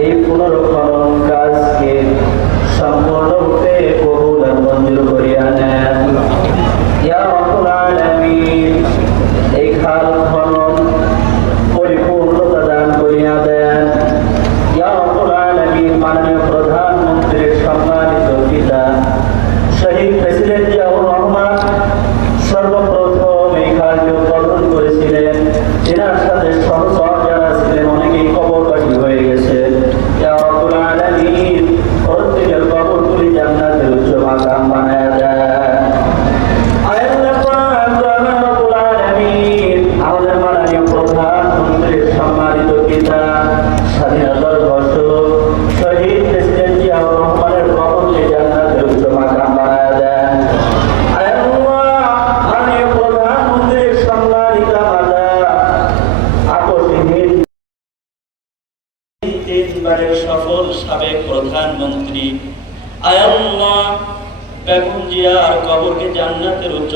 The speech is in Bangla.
এই পুনরুত্থান কাজকে সম্পূর্ণরূপে কবুল ও মঞ্জুর করিয়া নেন। ইয়া রাব্বুল আলামিন, এই খাল খনন পরিপূর্ণতা দান করিয়া দেন। ইয়া রাব্বুল আলামিন, মাননীয় প্রধানমন্ত্রীর সম্মানিত পিতা শহীদ প্রেসিডেন্ট জিয়াউর রহমান সর্বপ্রথম এই খালটি উদ্বোধন করেছিলেন। এনার সাথে সহচর যারা ছিলেন অনেকেই কবরবাসী হয়ে গেছে। ইয়া রাব্বুল আলামিন, প্রত্যেকের কবরগুলি জান্নাতের উচ্চ মাকাম বানায়া দেন। আল্লাহ পাক রব্বুল আলামিন, আমাদের মাননীয় প্রধানমন্ত্রীর সম্মানিত পিতা স্বাধীনতার ঘোষক শহীদ প্রেসিডেন্ট জিয়াউর রহমানের কবরকে জান্নাতের উচ্চ মাকাম বানায়া দেন। আল্লাহ মাননীয় প্রধানমন্ত্রীর সম্মানিত মাতা আপসহীন তিনবারের সফল সাবেক প্রধানমন্ত্রী আল্লাহ বেগম জিয়ার কবরকে জান্নাতের উচ্চ